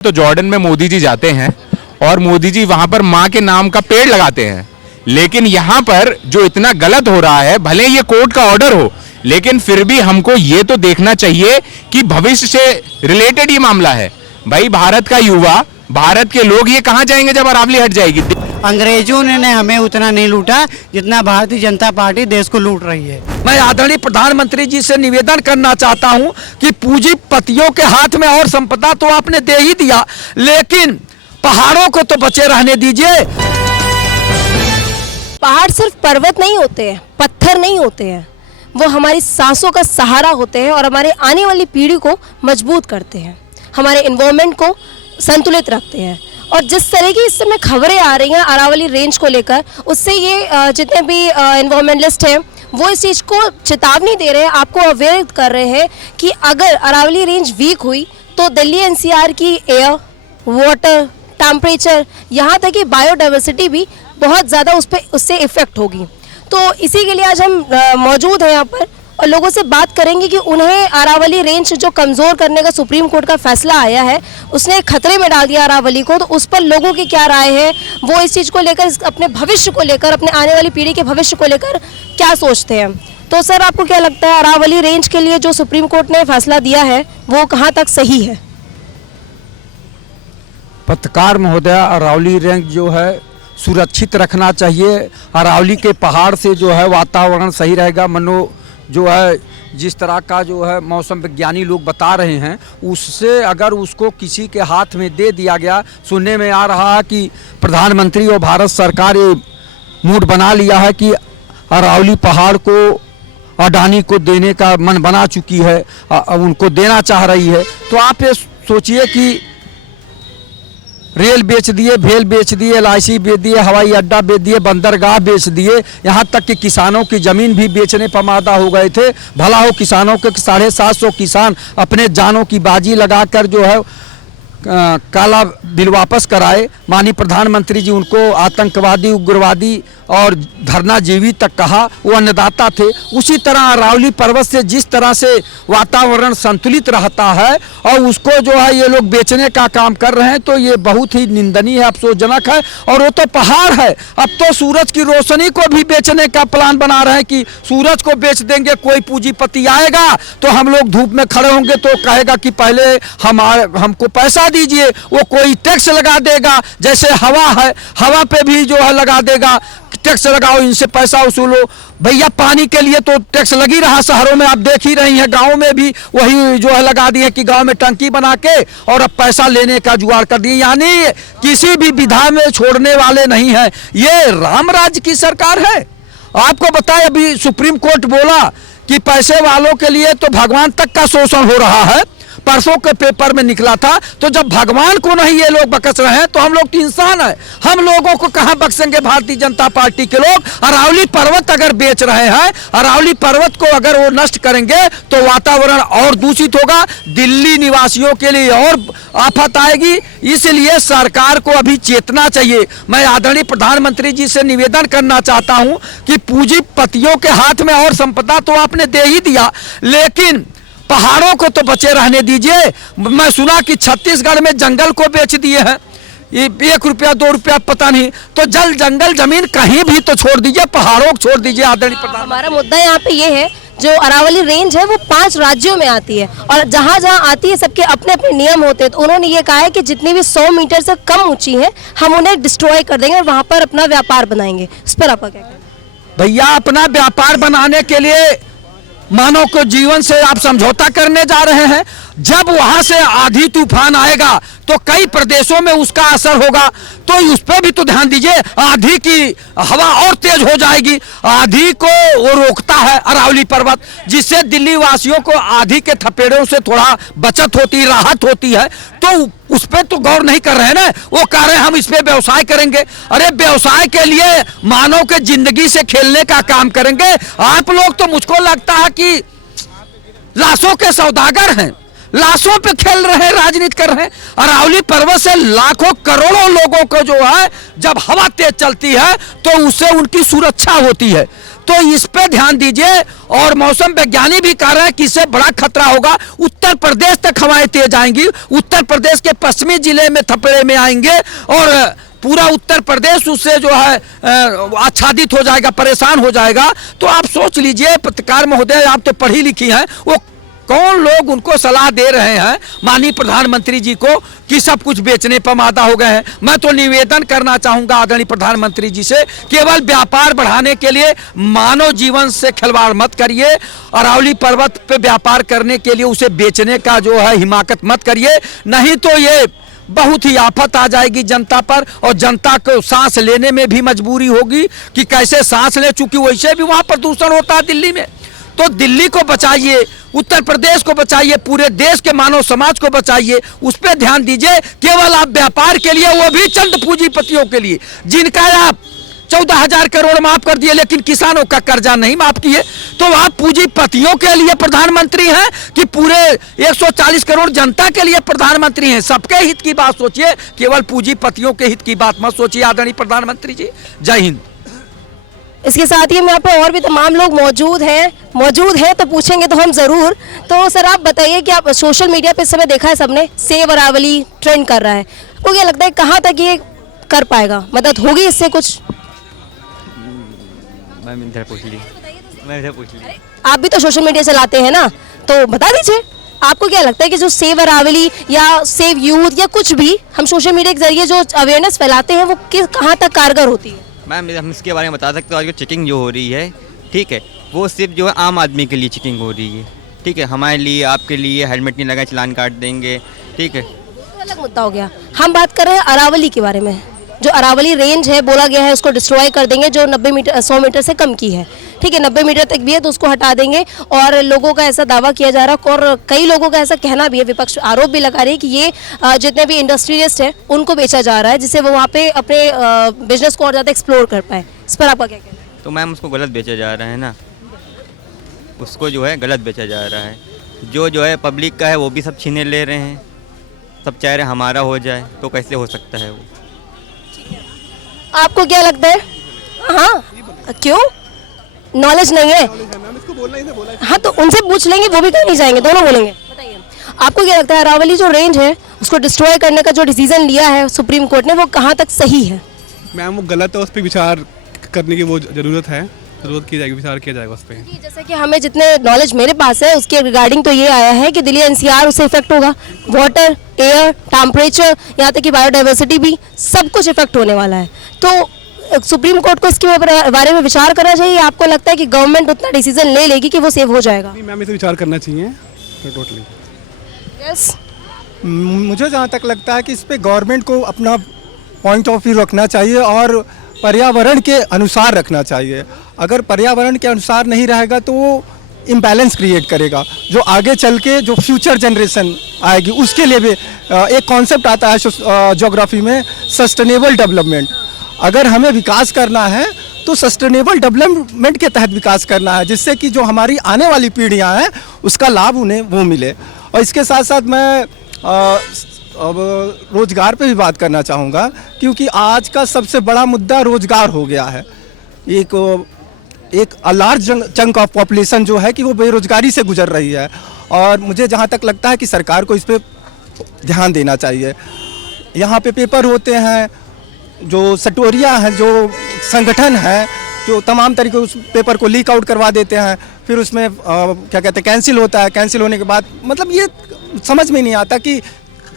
तो जॉर्डन में मोदी जी जाते हैं और मोदी जी वहां पर मां के नाम का पेड़ लगाते हैं, लेकिन यहां पर जो इतना गलत हो रहा है, भले ये कोर्ट का ऑर्डर हो, लेकिन फिर भी हमको ये तो देखना चाहिए कि भविष्य से रिलेटेड ये मामला है। भाई भारत का युवा, भारत के लोग ये कहां जाएंगे जब अरावली हट जाएगी। अंग्रेजों ने हमें उतना नहीं लूटा जितना भारतीय जनता पार्टी देश को लूट रही है। मैं आदरणीय प्रधानमंत्री जी से निवेदन करना चाहता हूं कि पूंजीपतियों के हाथ में और संपदा तो आपने दे ही दिया, लेकिन पहाड़ों को तो बचे रहने दीजिए। पहाड़ सिर्फ पर्वत नहीं होते हैं, पत्थर नहीं होते हैं, वो हमारी सांसों का सहारा होते हैं और हमारे आने वाली पीढ़ी को मजबूत करते हैं, हमारे एनवायरनमेंट को संतुलित रखते हैं। और जिस तरह की इस समय खबरें आ रही हैं अरावली रेंज को लेकर, उससे ये जितने भी एनवायरमेंटलिस्ट हैं वो इस चीज़ को चेतावनी दे रहे हैं, आपको अवेयर कर रहे हैं कि अगर अरावली रेंज वीक हुई तो दिल्ली एनसीआर की एयर, वाटर, टेम्परेचर, यहाँ तक कि बायोडाइवर्सिटी भी बहुत ज़्यादा उससे इफ़ेक्ट होगी। तो इसी के लिए आज हम मौजूद हैं यहाँ पर और लोगों से बात करेंगे कि उन्हें अरावली रेंज जो कमज़ोर करने का सुप्रीम कोर्ट का फैसला आया है, उसने खतरे में डाल दिया अरावली को, तो उस पर लोगों की क्या राय है, वो इस चीज़ को लेकर, अपने भविष्य को लेकर, अपने आने वाली पीढ़ी के भविष्य को लेकर क्या सोचते हैं। तो सर, आपको क्या लगता है अरावली रेंज के लिए जो सुप्रीम कोर्ट ने फैसला दिया है वो कहाँ तक सही है? पत्रकार महोदय, अरावली रेंज जो है सुरक्षित रखना चाहिए। अरावली के पहाड़ से जो है वातावरण सही रहेगा। मनो जो है जिस तरह का जो है मौसम विज्ञानी लोग बता रहे हैं, उससे अगर उसको किसी के हाथ में दे दिया गया, सुनने में आ रहा है कि प्रधानमंत्री और भारत सरकार ये मूड बना लिया है कि अरावली पहाड़ को अडानी को देने का मन बना चुकी है, उनको देना चाह रही है। तो आप ये सोचिए कि रेल बेच दिए, भेल बेच दिए, LIC बेच दिए, हवाई अड्डा बेच दिए, बंदरगाह बेच दिए, यहाँ तक कि किसानों की ज़मीन भी बेचने पर मादा हो गए थे। भला हो किसानों के 750 किसान अपने जानों की बाजी लगाकर जो है काला बिल वापस कराए। माननीय प्रधानमंत्री जी उनको आतंकवादी, उग्रवादी और धरनाजीवी तक कहा, वो अन्नदाता थे। उसी तरह अरावली पर्वत से जिस तरह से वातावरण संतुलित रहता है और उसको जो है ये लोग बेचने का काम कर रहे हैं, तो ये बहुत ही निंदनीय है, अफसोसजनक है। और वो तो पहाड़ है, अब तो सूरज की रोशनी को भी बेचने का प्लान बना रहे हैं कि सूरज को बेच देंगे। कोई पूंजीपति आएगा तो हम लोग धूप में खड़े होंगे तो कहेगा कि पहले हमको पैसा दीजिए। वो कोई टैक्स लगा देगा, जैसे हवा है, हवा पे भी जो है लगा देगा, टैक्स लगाओ, इनसे पैसा वसूलो। भैया पानी के लिए तो टैक्स लगी रहा, शहरों में आप देख ही रही हैं, गाँव में भी वही जो है लगा दिए कि गाँव में टंकी बना के और अब पैसा लेने का जुगाड़ कर दिए। यानी किसी भी विधा में छोड़ने वाले नहीं है। ये राम राज्य की सरकार है। आपको बताए, अभी सुप्रीम कोर्ट बोला कि पैसे वालों के लिए तो भगवान तक का शोषण हो रहा है। परसों के पेपर में निकला था। तो जब भगवान को नहीं ये लोग बख्श रहे हैं तो हम लोग तो इंसान है, हम लोगों को कहां बख्शेंगे भारतीय जनता पार्टी के लोग। अरावली पर्वत अगर बेच रहे हैं, अरावली पर्वत को अगर वो नष्ट करेंगे तो वातावरण और दूषित होगा, दिल्ली निवासियों के लिए और आफत आएगी। इसलिए सरकार को अभी चेतना चाहिए। मैं आदरणीय प्रधानमंत्री जी से निवेदन करना चाहता हूं कि पूंजीपतियों के हाथ में और संपदा तो आपने दे ही दिया, लेकिन पहाड़ों को तो बचे रहने दीजिए। मैं सुना कि छत्तीसगढ़ में जंगल को बेच दिए हैं, ये 1 रुपया 2 रुपया पता नहीं। तो जंगल जमीन कहीं भी तो छोड़ दीजिए, पहाड़ों को छोड़ दीजिए। आदरणीय प्रधानमंत्री, हमारा मुद्दा यहाँ पे ये है, जो अरावली रेंज है वो 5 राज्यों में आती है और जहाँ जहाँ आती है सबके अपने अपने नियम होते हैं। तो उन्होंने ये कहा है कि जितनी भी 100 मीटर से कम ऊंची है हम उन्हें डिस्ट्रॉय कर देंगे और वहाँ पर अपना व्यापार बनाएंगे। इस पर आपका क्या कहना है? भैया अपना व्यापार बनाने के लिए मानव को जीवन से आप समझौता करने जा रहे हैं। जब वहां से आंधी तूफान आएगा तो कई प्रदेशों में उसका असर होगा, तो उस पर भी तो ध्यान दीजिए। आंधी की हवा और तेज हो जाएगी, आंधी को वो रोकता है अरावली पर्वत, जिससे दिल्ली वासियों को आंधी के थपेड़ों से थोड़ा बचत होती, राहत होती है। तो उस पर तो गौर नहीं कर रहे हैं ना, वो कह रहे हैं हम इस पे व्यवसाय करेंगे। अरे व्यवसाय के लिए मानव के जिंदगी से खेलने का काम करेंगे आप लोग। तो मुझको लगता है कि लाशों के सौदागर हैं, लाशों पे खेल रहे हैं, राजनीति कर रहे हैं। अरावली पर्वत से लाखों करोड़ों लोगों को जो है जब हवा तेज चलती है तो उससे उनकी सुरक्षा होती है। तो इस पे ध्यान दीजिए। और मौसम वैज्ञानिक भी कह रहे हैं कि इससे बड़ा खतरा होगा। उत्तर प्रदेश तक हवाएं तेज आएंगी, उत्तर प्रदेश के पश्चिमी जिले में थपेड़े में आएंगे और पूरा उत्तर प्रदेश उससे जो है आच्छादित हो जाएगा, परेशान हो जाएगा। तो आप सोच लीजिए, पत्रकार महोदय आप तो पढ़ी लिखी हैं, वो कौन लोग उनको सलाह दे रहे हैं माननीय प्रधानमंत्री जी को कि सब कुछ बेचने पर मादा हो गए हैं। मैं तो निवेदन करना चाहूंगा आदरणीय प्रधानमंत्री जी से, केवल व्यापार बढ़ाने के लिए मानव जीवन से खिलवाड़ मत करिए। अरावली पर्वत पे व्यापार करने के लिए उसे बेचने का जो है हिमाकत मत करिए, नहीं तो ये बहुत ही आफत आ जाएगी जनता पर और जनता को सांस लेने में भी मजबूरी होगी कि कैसे सांस ले, चूंकि वैसे भी वहां प्रदूषण होता है दिल्ली में। तो दिल्ली को बचाइए, उत्तर प्रदेश को बचाइए, पूरे देश के मानव समाज को बचाइए, उस पर ध्यान दीजिए। केवल आप व्यापार के लिए, वो भी चंद पूंजीपतियों के लिए जिनका आप 14,000 करोड़ माफ कर दिए लेकिन किसानों का कर्जा नहीं माफ किए, तो आप पूंजीपतियों के लिए प्रधानमंत्री हैं कि पूरे 140 करोड़ जनता के लिए प्रधानमंत्री हैं? सबके हित की बात सोचिए, केवल पूंजीपतियों के हित की बात मत सोचिए आदरणीय प्रधानमंत्री जी। जय हिंद। इसके साथ ही यहाँ पे और भी तमाम लोग मौजूद हैं तो पूछेंगे तो हम ज़रूर। तो सर आप बताइए कि आप सोशल मीडिया पे इस समय देखा है सबने, सेव अरावली ट्रेंड कर रहा है, आपको क्या लगता है कहाँ तक ये कर पाएगा, मदद होगी इससे कुछ? मैं इधर पूछ ली। आप भी तो सोशल मीडिया चलाते हैं ना, तो बता दीजिए आपको क्या लगता है कि जो सेव अरावली या सेव यूथ या कुछ भी हम सोशल मीडिया के जरिए जो अवेयरनेस फैलाते हैं वो कहाँ तक कारगर होती है? मैम हम इसके बारे में बता सकते हो, आज चेकिंग जो हो रही है, ठीक है, वो सिर्फ जो है आम आदमी के लिए चेकिंग हो रही है, ठीक है, हमारे लिए आपके लिए हेलमेट नहीं लगाए चलान काट देंगे, ठीक है। तो अलग मुद्दा हो गया। हम बात कर रहे हैं अरावली के बारे में। जो अरावली रेंज है बोला गया है उसको डिस्ट्रॉय कर देंगे, जो 100 मीटर से कम की है, ठीक है, 90 मीटर तक भी है तो उसको हटा देंगे। और लोगों का ऐसा दावा किया जा रहा है और कई लोगों का ऐसा कहना भी है, विपक्ष आरोप भी लगा रही है कि ये जितने भी इंडस्ट्रियलिस्ट है उनको बेचा जा रहा है जिससे वो वहाँ पे अपने बिजनेस को और ज़्यादा एक्सप्लोर कर पाए। इस पर आपका क्या कहना है? तो मैम उसको गलत बेचा जा रहा है ना, उसको जो है गलत बेचा जा रहा है। जो है पब्लिक का है वो भी सब छीने ले रहे हैं, सब चाह रहे हमारा हो जाए, तो कैसे हो सकता है वो? आपको क्या लगता है? हाँ, क्यों नॉलेज नहीं है? हाँ तो उनसे पूछ लेंगे, वो भी कहीं नहीं जाएंगे, दोनों बोलेंगे। बताइए आपको क्या लगता है अरावली जो रेंज है उसको डिस्ट्रॉय करने का जो डिसीजन लिया है सुप्रीम कोर्ट ने वो कहाँ तक सही है? मैम वो गलत है, उस पर विचार करने की वो ज़रूरत की जाएगी, विचार किया जाएगा उस पर। जैसे कि हमें जितने नॉलेज मेरे पास है उसके रिगार्डिंग तो ये आया है कि दिल्ली एनसीआर उससे इफेक्ट होगा, वाटर, एयर, टेम्परेचर, यहाँ तक कि बायोडाइवर्सिटी भी सब कुछ इफेक्ट होने वाला है। तो सुप्रीम कोर्ट को इसके बारे में विचार करना चाहिए। आपको लगता है कि गवर्नमेंट उतना डिसीजन ले लेगी कि वो सेव हो जाएगा? मैम इसे विचार करना चाहिए टोटली। यस, मुझे जहाँ तक लगता है कि इस पे गवर्नमेंट को अपना पॉइंट ऑफ व्यू रखना चाहिए और पर्यावरण के अनुसार रखना चाहिए। अगर पर्यावरण के अनुसार नहीं रहेगा तो वो इम्बैलेंस क्रिएट करेगा, जो आगे चल के जो फ्यूचर जनरेशन आएगी उसके लिए भी एक कॉन्सेप्ट आता है ज्योग्राफी में, सस्टेनेबल डेवलपमेंट। अगर हमें विकास करना है तो सस्टेनेबल डेवलपमेंट के तहत विकास करना है, जिससे कि जो हमारी आने वाली पीढ़ियां हैं उसका लाभ उन्हें वो मिले। और इसके साथ साथ मैं अब रोज़गार पे भी बात करना चाहूँगा, क्योंकि आज का सबसे बड़ा मुद्दा रोज़गार हो गया है। एक लार्ज चंक ऑफ पॉपुलेशन जो है कि वो बेरोजगारी से गुजर रही है, और मुझे जहाँ तक लगता है कि सरकार को इस पर ध्यान देना चाहिए। यहाँ पे पेपर होते हैं, जो सटोरिया हैं, जो संगठन है, जो तमाम तरीके उस पेपर को लीक आउट करवा देते हैं, फिर उसमें क्या कहते हैं कैंसिल होता है। कैंसिल होने के बाद मतलब ये समझ में नहीं आता कि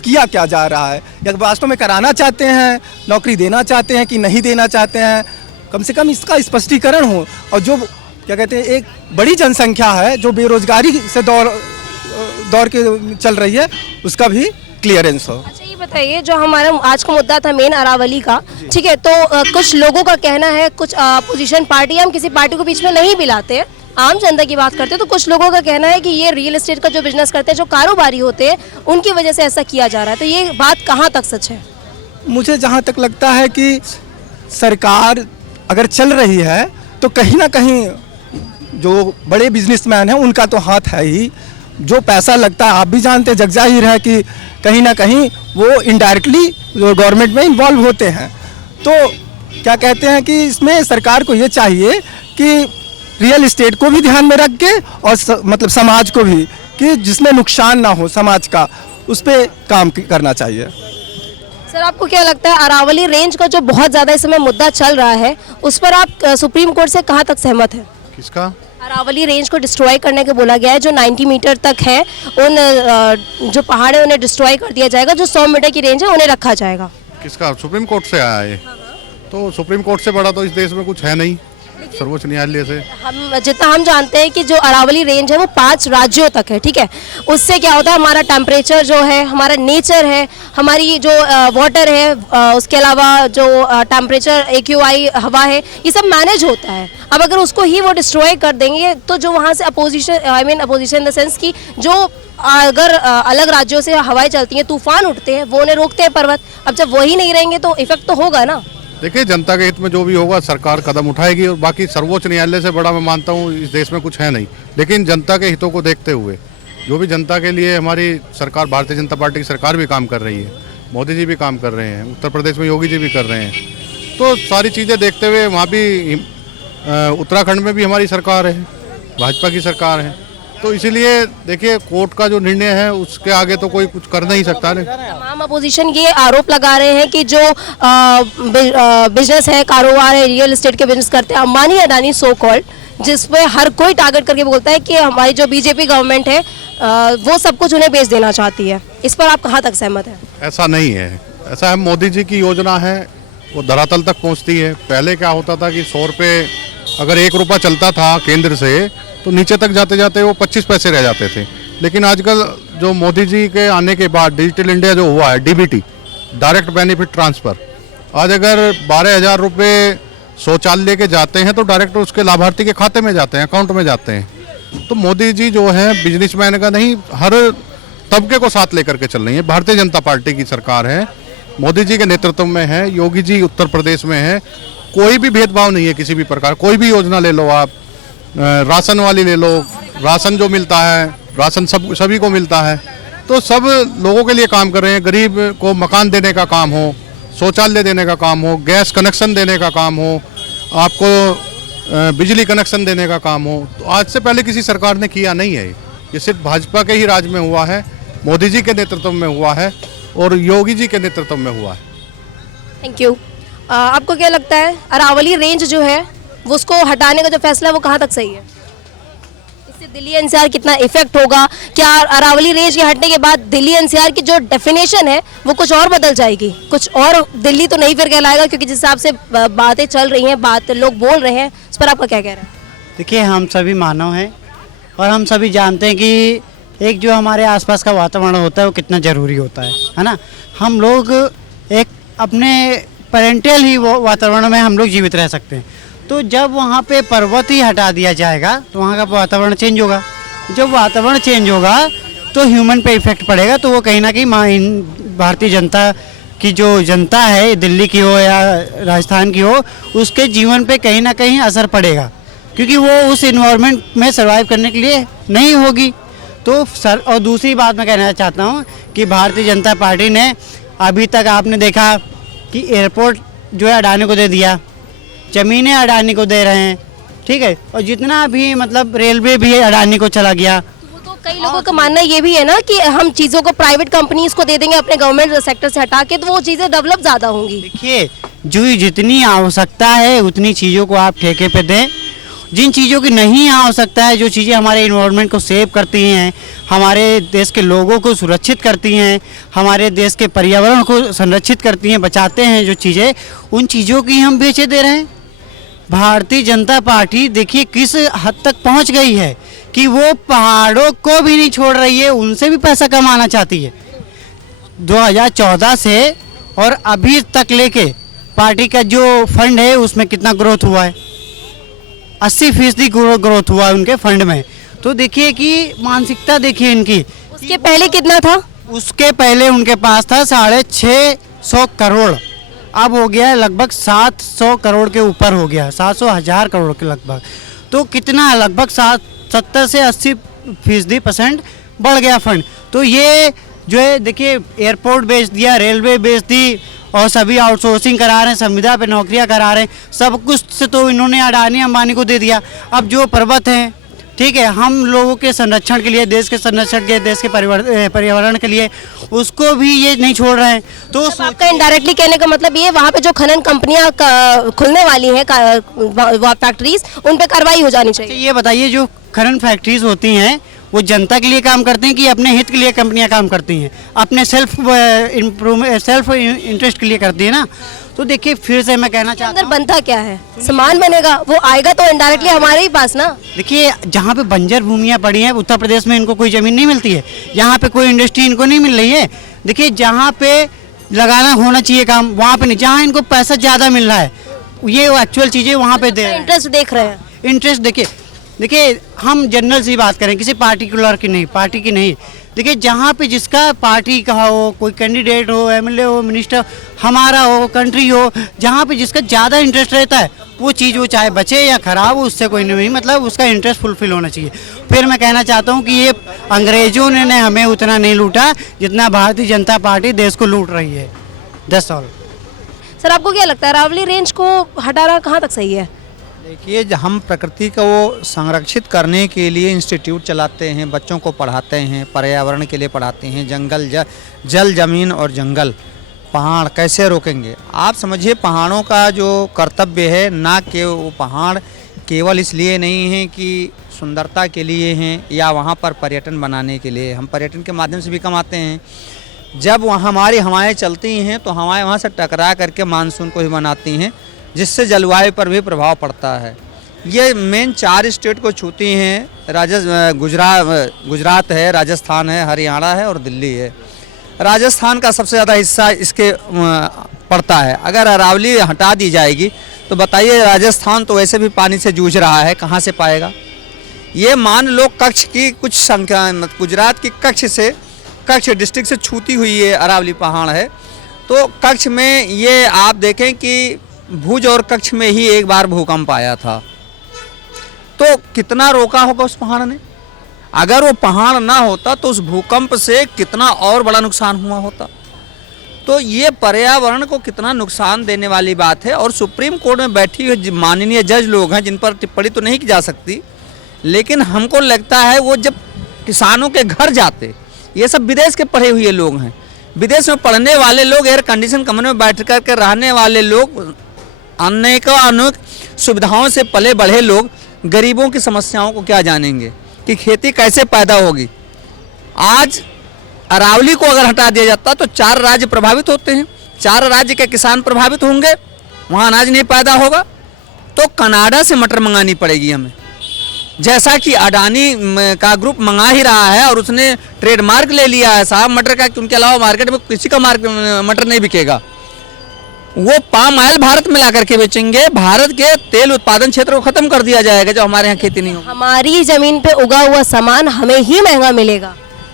किया क्या जा रहा है, या वास्तव में कराना चाहते हैं, नौकरी देना चाहते हैं कि नहीं देना चाहते हैं। कम से कम इसका स्पष्टीकरण हो, और जो क्या कहते हैं एक बड़ी जनसंख्या है जो बेरोजगारी से दौर के चल रही है उसका भी क्लियरेंस हो। अच्छा ये बताइए, जो हमारा आज का मुद्दा था मेन अरावली का, ठीक है, तो कुछ लोगों का कहना है, कुछ अपोजिशन पार्टी, हम किसी पार्टी को बीच में नहीं मिलाते हैं, आम जनता की बात करते हैं, तो कुछ लोगों का कहना है कि ये रियल एस्टेट का जो बिजनेस करते हैं, जो कारोबारी होते हैं, उनकी वजह से ऐसा किया जा रहा है। तो ये बात कहाँ तक सच है? मुझे जहाँ तक लगता है कि सरकार अगर चल रही है तो कहीं ना कहीं जो बड़े बिजनेसमैन हैं उनका तो हाथ है ही। जो पैसा लगता है आप भी जानते हैं, जग जाहिर है कि कहीं ना कहीं वो इनडायरेक्टली गवर्नमेंट में इन्वॉल्व होते हैं। तो क्या कहते हैं कि इसमें सरकार को ये चाहिए कि रियल इस्टेट को भी ध्यान में रख के और मतलब समाज को भी, कि जिसमें नुकसान ना हो समाज का, उस पर काम करना चाहिए। सर आपको क्या लगता है अरावली रेंज का जो बहुत ज़्यादा इस समय मुद्दा चल रहा है उस पर आप सुप्रीम कोर्ट से कहाँ तक सहमत हैं? किसका? अरावली रेंज को डिस्ट्रॉय करने को बोला गया है, जो 90 मीटर तक है उन जो पहाड़ है उन्हें डिस्ट्रॉय कर दिया जाएगा, जो 100 मीटर की रेंज है उन्हें रखा जाएगा। किसका? सुप्रीम कोर्ट से आया है। तो सुप्रीम कोर्ट से बड़ा तो इस देश में कुछ है नहीं, सर्वोच्च न्यायालय से। जितना हम जानते हैं कि जो अरावली रेंज है वो 5 राज्यों तक है, ठीक है। उससे क्या होता है, हमारा टेम्परेचर जो है, हमारा नेचर है, हमारी जो वाटर है, उसके अलावा जो टेम्परेचर AQI हवा है, ये सब मैनेज होता है। अब अगर उसको ही वो डिस्ट्रॉय कर देंगे तो जो वहाँ से opposition, I mean opposition in the sense कि जो अगर अलग राज्यों से हवाएं चलती हैं, तूफान उठते हैं, वो उन्हें रोकते हैं पर्वत। अब जब वही नहीं रहेंगे तो इफेक्ट तो होगा ना। देखिए, जनता के हित में जो भी होगा सरकार कदम उठाएगी, और बाकी सर्वोच्च न्यायालय से बड़ा मैं मानता हूँ इस देश में कुछ है नहीं। लेकिन जनता के हितों को देखते हुए जो भी जनता के लिए हमारी सरकार, भारतीय जनता पार्टी की सरकार भी काम कर रही है, मोदी जी भी काम कर रहे हैं, उत्तर प्रदेश में योगी जी भी कर रहे हैं, तो सारी चीज़ें देखते हुए वहाँ भी उत्तराखंड में भी हमारी सरकार है, भाजपा की सरकार है। तो इसीलिए देखिए, कोर्ट का जो निर्णय है उसके आगे तो कोई कुछ कर नहीं सकता है। तमाम अपोजिशन ये आरोप लगा रहे हैं कि जो बिजनेस है, कारोबार है, रियल एस्टेट के बिजनेस करते हैं अंबानी अडानी सो कॉल्ड, जिसपे हर कोई टारगेट करके बोलता है कि हमारी जो बीजेपी गवर्नमेंट है वो सब कुछ उन्हें बेच देना चाहती है। इस पर आप कहाँ तक सहमत हैं? ऐसा नहीं है। ऐसा है, मोदी जी की योजना है वो धरातल तक पहुँचती है। पहले क्या होता था कि 100 रुपये अगर 1 रुपया चलता था केंद्र से, तो नीचे तक जाते जाते वो 25 पैसे रह जाते थे। लेकिन आजकल जो मोदी जी के आने के बाद डिजिटल इंडिया जो हुआ है, DBT, डायरेक्ट बेनिफिट ट्रांसफ़र, आज अगर 12,000 रुपये शौचालय के जाते हैं तो डायरेक्ट उसके लाभार्थी के खाते में जाते हैं, अकाउंट में जाते हैं। तो मोदी जी जो है बिजनेसमैन का नहीं, हर तबके को साथ लेकर के चल रही है। भारतीय जनता पार्टी की सरकार है, मोदी जी के नेतृत्व में है, योगी जी उत्तर प्रदेश में है। कोई भी भेदभाव नहीं है किसी भी प्रकार। कोई भी योजना ले लो आप, राशन वाली ले लो, राशन जो मिलता है, राशन सभी को मिलता है, तो सब लोगों के लिए काम कर रहे हैं। गरीब को मकान देने का काम हो, शौचालय देने का काम हो, गैस कनेक्शन देने का काम हो, आपको बिजली कनेक्शन देने का काम हो, तो आज से पहले किसी सरकार ने किया नहीं है। ये सिर्फ भाजपा के ही राज में हुआ है, मोदी जी के नेतृत्व में हुआ है और योगी जी के नेतृत्व में हुआ है। Thank you. आपको क्या लगता है अरावली रेंज जो है वो उसको हटाने का जो फैसला है वो कहाँ तक सही है? इससे दिल्ली NCR कितना इफेक्ट होगा? क्या अरावली रेंज के हटने के बाद दिल्ली NCR की जो डेफिनेशन है वो कुछ और बदल जाएगी? कुछ और दिल्ली तो नहीं फिर कहलाएगा, क्योंकि जिस हिसाब से बातें चल रही हैं, बात लोग बोल रहे हैं, उस पर आपका क्या कह रहे हैं? देखिए, हम सभी मानव हैं और हम सभी जानते हैं कि एक जो हमारे आसपास का वातावरण होता है वो कितना ज़रूरी होता है ना। हम लोग एक अपने पेरेंटल ही वो वातावरण में हम लोग जीवित रह सकते हैं। तो जब वहाँ पे पर्वत ही हटा दिया जाएगा तो वहाँ का वातावरण चेंज होगा। जब वातावरण चेंज होगा तो ह्यूमन पे इफेक्ट पड़ेगा, तो वो कहीं ना कहीं भारतीय जनता की जो जनता है, दिल्ली की हो या राजस्थान की हो, उसके जीवन पे कहीं ना कहीं असर पड़ेगा, क्योंकि वो उस इन्वायरमेंट में सर्वाइव करने के लिए नहीं होगी। तो सर, और दूसरी बात मैं कहना चाहता हूँ कि भारतीय जनता पार्टी ने अभी तक आपने देखा कि एयरपोर्ट जो है अडानी को दे दिया, ज़मीनें अडानी को दे रहे हैं, ठीक है, और जितना भी मतलब रेलवे भी अडानी को चला गया। तो कई लोगों का मानना ये भी है ना कि हम चीज़ों को प्राइवेट कंपनीज को दे देंगे अपने गवर्नमेंट सेक्टर से हटा के, तो वो चीज़ें डेवलप ज़्यादा होंगी। देखिए, जो जितनी आवश्यकता है उतनी चीज़ों को आप ठेके पे दें। जिन चीज़ों की नहीं आवश्यकता है, जो चीज़ें हमारे इन्वायरमेंट को सेव करती हैं, हमारे देश के लोगों को सुरक्षित करती हैं, हमारे देश के पर्यावरण को संरक्षित करती हैं, बचाते हैं जो चीज़ें, उन चीज़ों की हम बेचे दे रहे हैं। भारतीय जनता पार्टी देखिए किस हद तक पहुंच गई है कि वो पहाड़ों को भी नहीं छोड़ रही है, उनसे भी पैसा कमाना चाहती है। 2014 से और अभी तक लेके पार्टी का जो फंड है उसमें कितना ग्रोथ हुआ है, 80% ग्रोथ हुआ है उनके फंड में। तो देखिए कि मानसिकता देखिए इनकी। उसके पहले कितना था? उसके पहले उनके पास था 650 करोड़, अब हो गया है लगभग 700 करोड़ के ऊपर हो गया, 700,000 करोड़ के लगभग। तो कितना, लगभग 70 से 80% बढ़ गया फंड। तो ये जो है देखिए, एयरपोर्ट बेच दिया, रेलवे बेच दी, और सभी आउटसोर्सिंग करा रहे हैं, संविदा पे नौकरियां करा रहे हैं, सब कुछ से तो इन्होंने अडानी अंबानी को दे दिया। अब जो पर्वत हैं, ठीक है, हम लोगों के संरक्षण के लिए, देश के संरक्षण के, देश के पर्यावरण के लिए, उसको भी ये नहीं छोड़ रहे हैं। तो आपका इनडायरेक्टली कहने का मतलब ये वहाँ पे जो खनन कंपनियां खुलने वाली हैं, फैक्ट्रीज, उन पे कार्रवाई हो जानी चाहिए। ये बताइए, जो खनन फैक्ट्रीज होती हैं वो जनता के लिए काम करते हैं कि अपने हित के लिए कंपनियां काम करती हैं, अपने सेल्फ इंटरेस्ट के लिए करती है ना। तो देखिए, फिर से मैं कहना चाहता अंदर बनता क्या है, सामान बनेगा, वो आएगा तो इनडायरेक्टली हमारे ही पास ना। देखिए, जहाँ पे बंजर भूमियाँ पड़ी हैं, उत्तर प्रदेश में इनको कोई ज़मीन नहीं मिलती है, यहाँ पे कोई इंडस्ट्री इनको नहीं मिल रही है। देखिए, जहाँ पे लगाना होना चाहिए काम, वहाँ पे नहीं, जहाँ इनको पैसा ज़्यादा मिल रहा है, ये एक्चुअल चीज़ें वहाँ पे दे, इंटरेस्ट देख रहे हैं। इंटरेस्ट देखिए, हम जनरल सी बात करें, किसी पार्टिकुलर की नहीं, पार्टी की नहीं। देखिए, जहाँ पे जिसका पार्टी का हो, कोई कैंडिडेट हो, एमएलए हो, मिनिस्टर हमारा हो, कंट्री हो, जहाँ पे जिसका ज़्यादा इंटरेस्ट रहता है, वो चीज़ वो चाहे बचे या खराब हो, उससे कोई नहीं, मतलब उसका इंटरेस्ट फुलफिल होना चाहिए। फिर मैं कहना चाहता हूँ कि ये अंग्रेजों ने हमें उतना नहीं लूटा जितना भारतीय जनता पार्टी देश को लूट रही है। That's all. सर, आपको क्या लगता है अरावली रेंज को हटाना कहाँ तक सही है? देखिए, हम प्रकृति को संरक्षित करने के लिए इंस्टीट्यूट चलाते हैं, बच्चों को पढ़ाते हैं, पर्यावरण के लिए पढ़ाते हैं, जंगल जल जमीन और जंगल पहाड़ कैसे रोकेंगे। आप समझिए, पहाड़ों का जो कर्तव्य है, ना कि वो पहाड़ केवल इसलिए नहीं है कि सुंदरता के लिए हैं या वहाँ पर पर्यटन बनाने के लिए, हम पर्यटन के माध्यम से भी कमाते हैं। जब वहाँ हमारी हवाएं चलती हैं तो हवाएं वहाँ से टकरा करके मानसून को भी बनाती हैं, जिससे जलवायु पर भी प्रभाव पड़ता है। ये मेन 4 स्टेट को छूती हैं, गुजरात है, राजस्थान है, हरियाणा है और दिल्ली है। राजस्थान का सबसे ज़्यादा हिस्सा इसके पड़ता है। अगर अरावली हटा दी जाएगी तो बताइए, राजस्थान तो वैसे भी पानी से जूझ रहा है, कहाँ से पाएगा। ये मान लो कच्छ की कुछ संख्या, गुजरात की कच्छ डिस्ट्रिक्ट से छूती हुई ये अरावली पहाड़ है। तो कच्छ में ये आप देखें कि भुज और कच्छ में ही एक बार भूकंप आया था, तो कितना रोका होगा उस पहाड़ ने। अगर वो पहाड़ ना होता तो उस भूकंप से कितना और बड़ा नुकसान हुआ होता। तो ये पर्यावरण को कितना नुकसान देने वाली बात है। और सुप्रीम कोर्ट में बैठी हुई माननीय जज लोग हैं, जिन पर टिप्पणी तो नहीं की जा सकती, लेकिन हमको लगता है वो जब किसानों के घर जाते, ये सब विदेश के पढ़े हुए लोग हैं, विदेश में पढ़ने वाले लोग, एयर कंडीशन कमरे में बैठ कर के रहने वाले लोग, अनेक सुविधाओं से पले बढ़े लोग, गरीबों की समस्याओं को क्या जानेंगे कि खेती कैसे पैदा होगी। आज अरावली को अगर हटा दिया जाता तो 4 राज्य प्रभावित होते हैं, 4 राज्य के किसान प्रभावित होंगे, वहाँ अनाज नहीं पैदा होगा, तो कनाडा से मटर मंगानी पड़ेगी हमें, जैसा कि अडानी का ग्रुप मंगा ही रहा है और उसने ट्रेडमार्क ले लिया है साहब मटर का, उनके अलावा मार्केट में किसी का मटर नहीं बिकेगा। वो पाम ऑयल भारत में ला करके बेचेंगे, भारत के तेल उत्पादन क्षेत्र को खत्म कर दिया जाएगा, जो हमारे यहाँ खेती नहीं हो। हमारी जमीन पे उगा हुआ सामान हमें ही महंगा मिलेगा,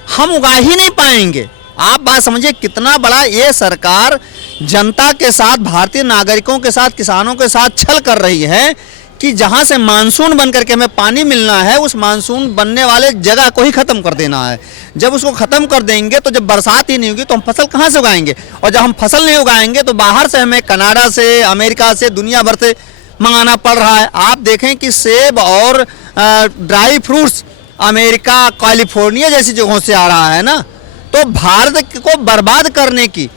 हम उगा ही नहीं पाएंगे। आप बात समझिए, कितना बड़ा ये सरकार जनता के साथ, भारतीय नागरिकों के साथ, किसानों के साथ छल कर रही है कि जहाँ से मानसून बन करके हमें पानी मिलना है, उस मानसून बनने वाले जगह को ही ख़त्म कर देना है। जब उसको ख़त्म कर देंगे तो जब बरसात ही नहीं होगी तो हम फसल कहाँ से उगाएंगे, और जब हम फसल नहीं उगाएंगे तो बाहर से हमें कनाडा से, अमेरिका से, दुनिया भर से मंगाना पड़ रहा है। आप देखें कि सेब और ड्राई फ्रूट्स अमेरिका, कैलिफोर्निया जैसी जगहों से आ रहा है ना। तो भारत को बर्बाद करने की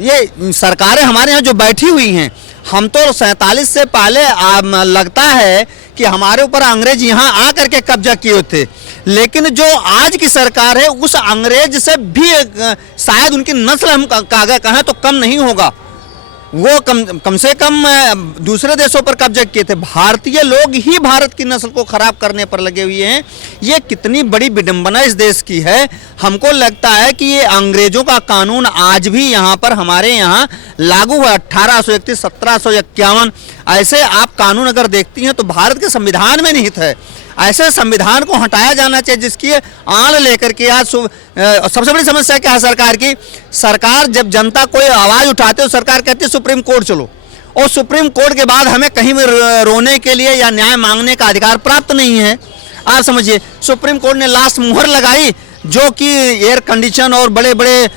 ये सरकारें हमारे यहाँ जो बैठी हुई हैं, हम तो 47 से पहले लगता है कि हमारे ऊपर अंग्रेज यहाँ आकर के कब्जा किए थे, लेकिन जो आज की सरकार है उस अंग्रेज से भी शायद उनकी नस्ल हम कहें तो कम नहीं होगा। वो कम से कम दूसरे देशों पर कब्जा किए थे, भारतीय लोग ही भारत की नस्ल को खराब करने पर लगे हुए हैं। ये कितनी बड़ी विडंबना इस देश की है। हमको लगता है कि ये अंग्रेजों का कानून आज भी यहाँ पर हमारे यहाँ लागू है। 1831, 1751 ऐसे आप कानून अगर देखती हैं तो भारत के संविधान में निहित है। ऐसे संविधान को हटाया जाना चाहिए जिसकी आड़ लेकर के आज सबसे बड़ी समस्या क्या है सरकार की, सरकार जब जनता कोई आवाज़ उठाते हो सरकार कहती है सुप्रीम कोर्ट चलो, और सुप्रीम कोर्ट के बाद हमें कहीं भी रोने के लिए या न्याय मांगने का अधिकार प्राप्त नहीं है। आप समझिए, सुप्रीम कोर्ट ने लास्ट मुहर लगाई जो कि एयर कंडीशन और बड़े बड़े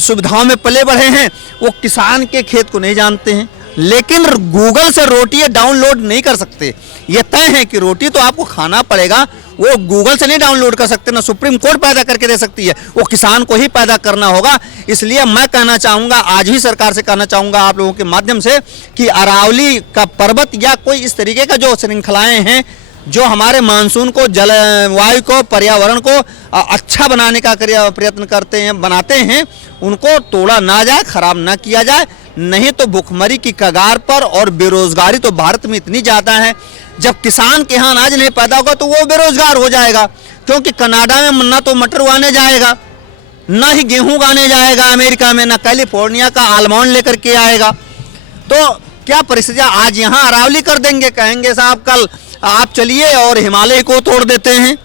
सुविधाओं में पले बढ़े हैं, वो किसान के खेत को नहीं जानते हैं। लेकिन गूगल से रोटी डाउनलोड नहीं कर सकते। ये तय है कि रोटी तो आपको खाना पड़ेगा, वो गूगल से नहीं डाउनलोड कर सकते, ना सुप्रीम कोर्ट पैदा करके दे सकती है, वो किसान को ही पैदा करना होगा। इसलिए मैं कहना चाहूँगा, आज ही सरकार से कहना चाहूँगा आप लोगों के माध्यम से, कि अरावली का पर्वत या कोई इस तरीके का जो श्रृंखलाएँ हैं जो हमारे मानसून को, जलवायु को, पर्यावरण को अच्छा बनाने का प्रयत्न करते हैं, बनाते हैं, उनको तोड़ा ना जाए, खराब ना किया जाए। नहीं तो भुखमरी की कगार पर, और बेरोजगारी तो भारत में इतनी ज़्यादा है, जब किसान के यहाँ अनाज नहीं पैदा होगा तो वो बेरोजगार हो जाएगा। क्योंकि कनाडा में ना तो मटर उगाने जाएगा, ना ही गेहूँ उगाने जाएगा अमेरिका में, ना कैलिफोर्निया का आलमंड लेकर के आएगा। तो क्या परिस्थितियाँ, आज यहाँ अरावली कर देंगे, कहेंगे साहब कल आप चलिए और हिमालय को तोड़ देते हैं,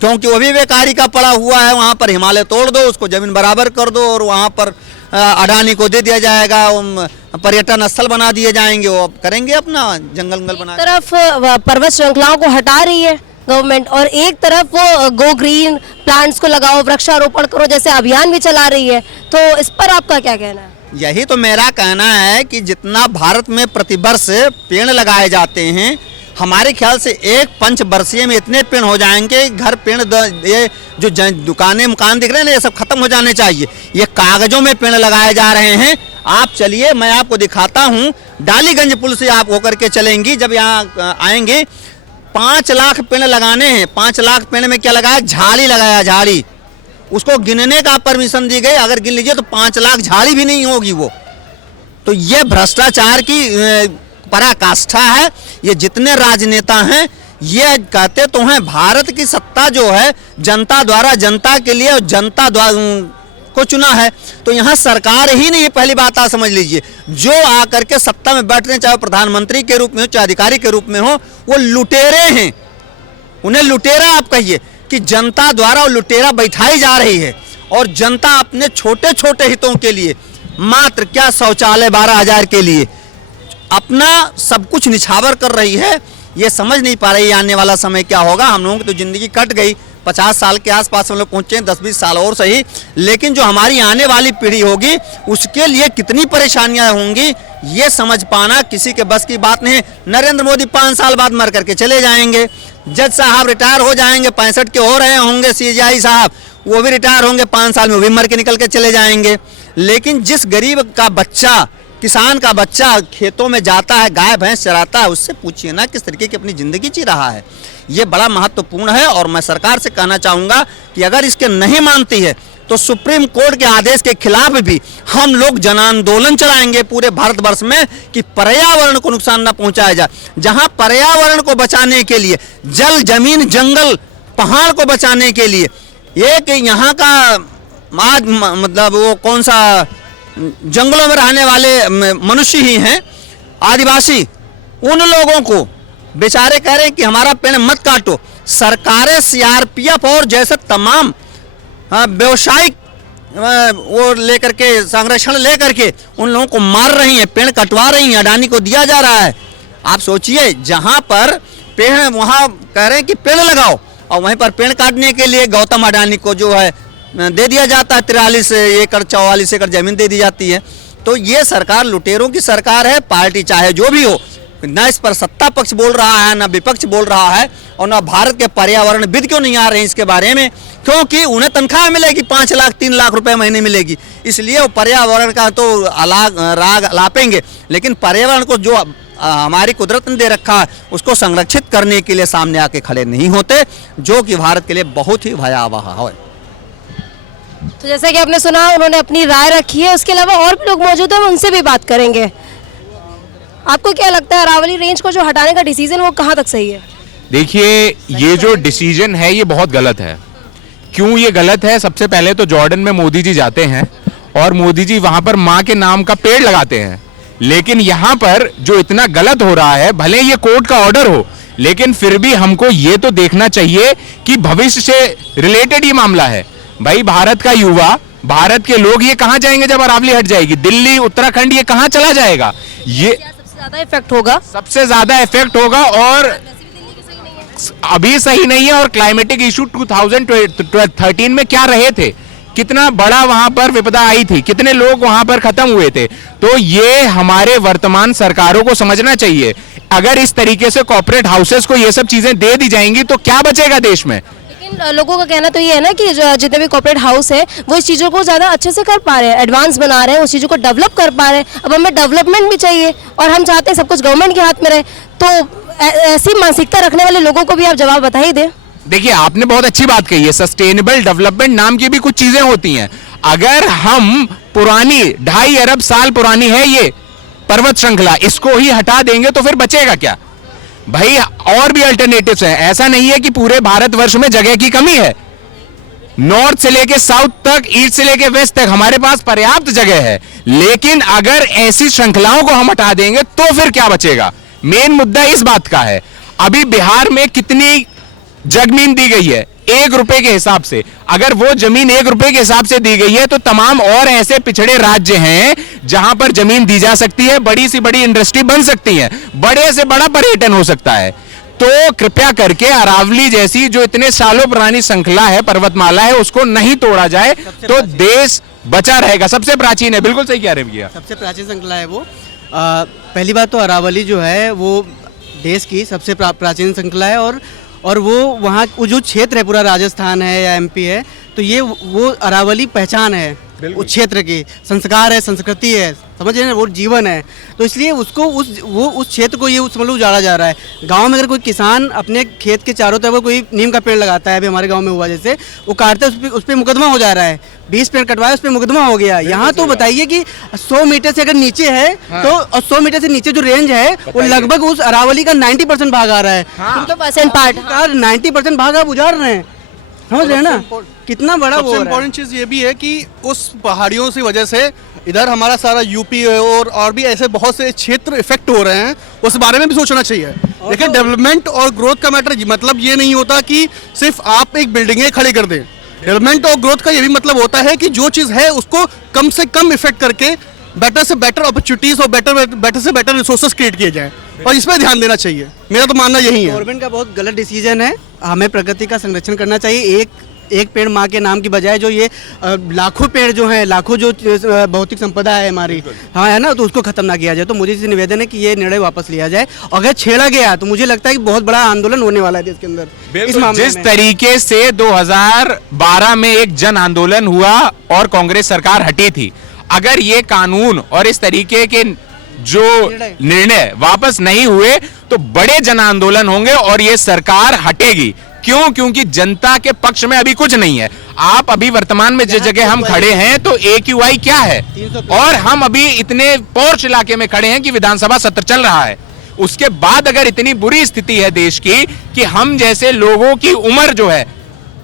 क्योंकि वो भी बेकारी का पड़ा हुआ है। वहाँ पर हिमालय तोड़ दो, उसको ज़मीन बराबर कर दो, और वहाँ पर अडानी को दे दिया जाएगा, पर्यटन स्थल बना दिए जाएंगे, वो करेंगे अपना जंगल बना। तरफ पर्वत श्रृंखलाओं को हटा रही है गवर्नमेंट, और एक तरफ वो गो ग्रीन, प्लांट्स को लगाओ, वृक्षारोपण करो जैसे अभियान भी चला रही है। तो इस पर आपका क्या कहना है? यही तो मेरा कहना है कि जितना भारत में प्रतिवर्ष पेड़ लगाए जाते हैं, हमारे ख्याल से एक पंचवर्षीय में इतने पेड़ हो जाएंगे, घर पेड़ ये जो दुकानें मकान दिख रहे हैं ना, ये सब खत्म हो जाने चाहिए। ये कागजों में पेड़ लगाए जा रहे हैं। आप चलिए, मैं आपको दिखाता हूँ, डालीगंज पुल से आप होकर के चलेंगी, जब यहाँ आएंगे 5 लाख पेड़ लगाने हैं। 5 लाख पेड़ में क्या लगाया? झाड़ी लगाया, झाड़ी। उसको गिनने का परमिशन दी गई, अगर गिन लीजिए तो 5 लाख झाड़ी भी नहीं होगी वो। तो ये भ्रष्टाचार की पराकाष्ठा है। ये जितने राजनेता हैं ये कहते तो हैं भारत की सत्ता जो है जनता द्वारा, जनता के लिए, और जनता द्वारा को चुना है। तो यहाँ सरकार ही नहीं है, पहली बात आप समझ लीजिए। जो आकर के सत्ता में बैठ रहे हैं, चाहे प्रधानमंत्री के रूप में हो, चाहे अधिकारी के रूप में हो, वो लुटेरे हैं। उन्हें लुटेरा आप कहिए कि जनता द्वारा वो लुटेरा बैठाई जा रही है, और जनता अपने छोटे छोटे हितों के लिए, मात्र क्या शौचालय 12,000 के लिए अपना सब कुछ निछावर कर रही है। ये समझ नहीं पा रही आने वाला समय क्या होगा। हम लोगों की तो ज़िंदगी कट गई, 50 साल के आसपास हम लोग पहुँचे, 10-20 साल और सही, लेकिन जो हमारी आने वाली पीढ़ी होगी उसके लिए कितनी परेशानियां होंगी, ये समझ पाना किसी के बस की बात नहीं। नरेंद्र मोदी 5 साल बाद मर करके चले जाएंगे, जज साहब रिटायर हो जाएंगे, 65 के हो रहे होंगे, CJI साहब वो भी रिटायर होंगे 5 साल में, वो भी मर के निकल के चले जाएंगे। लेकिन जिस गरीब का बच्चा, किसान का बच्चा खेतों में जाता है, गाय भैंस चराता है, उससे पूछिए ना किस तरीके की अपनी ज़िंदगी जी रहा है। ये बड़ा महत्वपूर्ण है, और मैं सरकार से कहना चाहूँगा कि अगर इसके नहीं मानती है तो सुप्रीम कोर्ट के आदेश के खिलाफ भी हम लोग जन आंदोलन चलाएंगे पूरे भारतवर्ष में, कि पर्यावरण को नुकसान न पहुँचाया जाए। जहाँ पर्यावरण को बचाने के लिए, जल, जमीन, जंगल, पहाड़ को बचाने के लिए, एक यहाँ का आज मतलब वो कौन सा जंगलों में रहने वाले मनुष्य ही हैं, आदिवासी, उन लोगों को बेचारे कह रहे हैं कि हमारा पेड़ मत काटो। सरकारें CRPF और जैसे तमाम व्यवसायिक वो लेकर के, संरक्षण लेकर के उन लोगों को मार रही हैं, पेड़ कटवा रही हैं, अडानी को दिया जा रहा है। आप सोचिए, जहाँ पर पेड़, वहाँ कह रहे हैं कि पेड़ लगाओ, और वहीं पर पेड़ काटने के लिए गौतम अडानी को जो है दे दिया जाता है 43 एकड़ 44 एकड़ जमीन दे दी जाती है। तो ये सरकार लुटेरों की सरकार है। पार्टी चाहे जो भी हो, न इस पर सत्ता पक्ष बोल रहा है, न विपक्ष बोल रहा है, और न भारत के पर्यावरणविद क्यों नहीं आ रहे हैं इसके बारे में, क्योंकि उन्हें तनख्वाह मिलेगी 5 लाख 3 लाख रुपए महीने मिलेगी, इसलिए वो पर्यावरण का तो राग लापेंगे। लेकिन पर्यावरण को जो हमारी कुदरत ने दे रखा है उसको संरक्षित करने के लिए सामने आके खड़े नहीं होते, जो कि भारत के लिए बहुत ही भयावह है। तो जैसा कि आपने सुना, उन्होंने अपनी राय रखी है। उसके अलावा और भी लोग मौजूद हैं, उनसे भी बात करेंगे। आपको क्या लगता है, अरावली रेंज को जो हटाने का डिसीजन वो कहाँ तक सही है? देखिए, ये जो डिसीजन है ये बहुत गलत है। क्यों ये गलत है? सबसे पहले तो जॉर्डन में मोदी जी जाते हैं और मोदी जी वहां पर माँ के नाम का पेड़ लगाते हैं, लेकिन यहाँ पर जो इतना गलत हो रहा है, भले ये कोर्ट का ऑर्डर हो, लेकिन फिर भी हमको ये तो देखना चाहिए कि भविष्य से रिलेटेड ये मामला है। भाई, भारत का युवा, भारत के लोग ये कहाँ जाएंगे जब अरावली हट जाएगी? दिल्ली, उत्तराखंड, ये कहाँ चला जाएगा? ये सबसे ज्यादा इफेक्ट होगा, सबसे ज्यादा इफेक्ट होगा। और अभी सही नहीं है। और क्लाइमेटिक इशू 2013 में क्या रहे थे, कितना बड़ा वहां पर विपदा आई थी, कितने लोग वहां पर खत्म हुए थे। तो ये हमारे वर्तमान सरकारों को समझना चाहिए। अगर इस तरीके से कॉर्पोरेट हाउसेस को ये सब चीजें दे दी जाएंगी तो क्या बचेगा देश में। लेकिन लोगों का कहना तो ये है ना कि जितने भी कॉर्पोरेट हाउस है वो इस चीज़ों को ज़्यादा अच्छे से कर पा रहे हैं, एडवांस बना रहे हैं, उस चीज़ों को डेवलप कर पा रहे हैं। अब हमें डेवलपमेंट भी चाहिए और हम चाहते हैं सब कुछ गवर्नमेंट के हाथ में रहे। तो ऐसी मानसिकता रखने वाले लोगों को भी आप जवाब बता ही दें। देखिए, आपने बहुत अच्छी बात कही है, सस्टेनेबल डेवलपमेंट नाम की भी कुछ चीजें होती हैं। अगर हम पुरानी 2.5 अरब साल पुरानी है ये पर्वत श्रृंखला, इसको ही हटा देंगे तो फिर बचेगा क्या भाई। और भी अल्टरनेटिव्स हैं, ऐसा नहीं है कि पूरे भारतवर्ष में जगह की कमी है। नॉर्थ से लेके साउथ तक, ईस्ट से लेके वेस्ट तक हमारे पास पर्याप्त जगह है। लेकिन अगर ऐसी श्रृंखलाओं को हम हटा देंगे तो फिर क्या बचेगा। मेन मुद्दा इस बात का है। अभी बिहार में कितनी जमीन दी गई है 1 रुपए के हिसाब से। अगर वो जमीन 1 रुपए के हिसाब से दी गई है तो तमाम और ऐसे पिछड़े राज्य हैं जहां पर जमीन दी जा सकती है, बड़ी सी बड़ी इंडस्ट्री बन सकती है, बड़े से बड़ा पर्यटन हो सकता है। तो कृपया करके अरावली जैसी जो इतने सालों पुरानी श्रृंखला है, पर्वतमाला है, उसको नहीं तोड़ा जाए तो देश बचा रहेगा। सबसे प्राचीन है, बिल्कुल सही कह रहे भैया, सबसे प्राचीन श्रृंखला है वो। पहली बात तो अरावली जो है वो देश की सबसे प्राचीन श्रृंखला है और वो वहाँ वो जो क्षेत्र है पूरा राजस्थान है या एमपी है, तो ये वो अरावली पहचान है उस क्षेत्र की, संस्कार है, संस्कृति है, समझ रहे हैं, वो जीवन है। तो इसलिए उसको उस क्षेत्र को ये मतलब उजाड़ा जा रहा है। गांव में अगर कोई किसान अपने खेत के चारों तरफ कोई नीम का पेड़ लगाता है, अभी हमारे गांव में हुआ, जैसे वो काटते हैं उस पर मुकदमा हो जा रहा है। 20 पेड़ कटवाए उस पर मुकदमा हो गया। यहाँ तो बताइए कि 100 मीटर से अगर नीचे है तो, और 100 मीटर से नीचे जो रेंज है वो लगभग उस अरावली का 90% भाग आ रहा है। 90% भाग आप उजाड़ रहे हैं, समझ रहे हैं ना कितना बड़ा। सबसे इम्पोर्टेंट चीज़ ये भी है कि उस पहाड़ियों की वजह से इधर हमारा सारा यूपी और भी ऐसे बहुत से क्षेत्र इफेक्ट हो रहे हैं, उस बारे में भी सोचना चाहिए। देखिए, डेवलपमेंट और ग्रोथ का मैटर मतलब ये नहीं होता कि सिर्फ आप एक बिल्डिंगें खड़ी कर दें। डेवलपमेंट और ग्रोथ का ये भी मतलब होता है कि जो चीज़ है उसको कम से कम इफेक्ट करके बेटर से बेटर अपॉर्चुनिटीज और बेटर से बेटर रिसोर्सेज क्रिएट किए जाएं, और इस पर ध्यान देना चाहिए। मेरा तो मानना यही है। गवर्नमेंट का बहुत गलत डिसीजन है। हमें प्रकृति का संरक्षण करना चाहिए। एक पेड़ माँ के नाम की बजाय जो ये लाखों पेड़ जो हैं, लाखों जो भौतिक संपदा है हमारी, हाँ है ना, तो उसको खत्म ना किया जाए। तो मुझे इससे निवेदन है कि ये निर्णय वापस लिया जाए। अगर छेड़ा गया तो मुझे लगता है कि बहुत बड़ा आंदोलन होने वाला है देश के अंदर इस मामले में। जिस तरीके से 2012 में एक जन आंदोलन हुआ और कांग्रेस सरकार हटी थी, अगर ये कानून और इस तरीके के जो निर्णय वापस नहीं हुए तो बड़े जन आंदोलन होंगे और ये सरकार हटेगी। क्यों? क्योंकि जनता के पक्ष में अभी कुछ नहीं है। आप अभी वर्तमान में जिस जगह हम खड़े हैं तो AQI क्या है, और हम अभी इतने पॉर्श इलाके में खड़े हैं कि विधानसभा सत्र चल रहा है। उसके बाद अगर इतनी बुरी स्थिति है देश की कि हम जैसे लोगों की उम्र जो है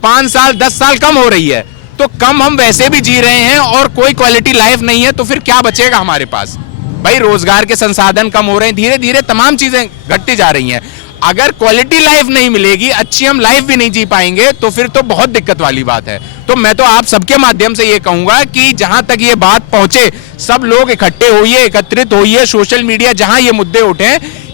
5 साल 10 साल कम हो रही है, तो कम हम वैसे भी जी रहे हैं और कोई क्वालिटी लाइफ नहीं है, तो फिर क्या बचेगा हमारे पास भाई। रोजगार के संसाधन कम हो रहे हैं, धीरे धीरे तमाम चीजें घटती जा रही हैं। अगर क्वालिटी लाइफ नहीं मिलेगी, अच्छी हम लाइफ भी नहीं जी पाएंगे, तो फिर तो बहुत दिक्कत वाली बात है। तो मैं तो आप सबके माध्यम से ये कहूंगा कि जहां तक ये बात पहुंचे, सब लोग इकट्ठे होइए, एकत्रित होइए, सोशल मीडिया जहां ये मुद्दे उठे,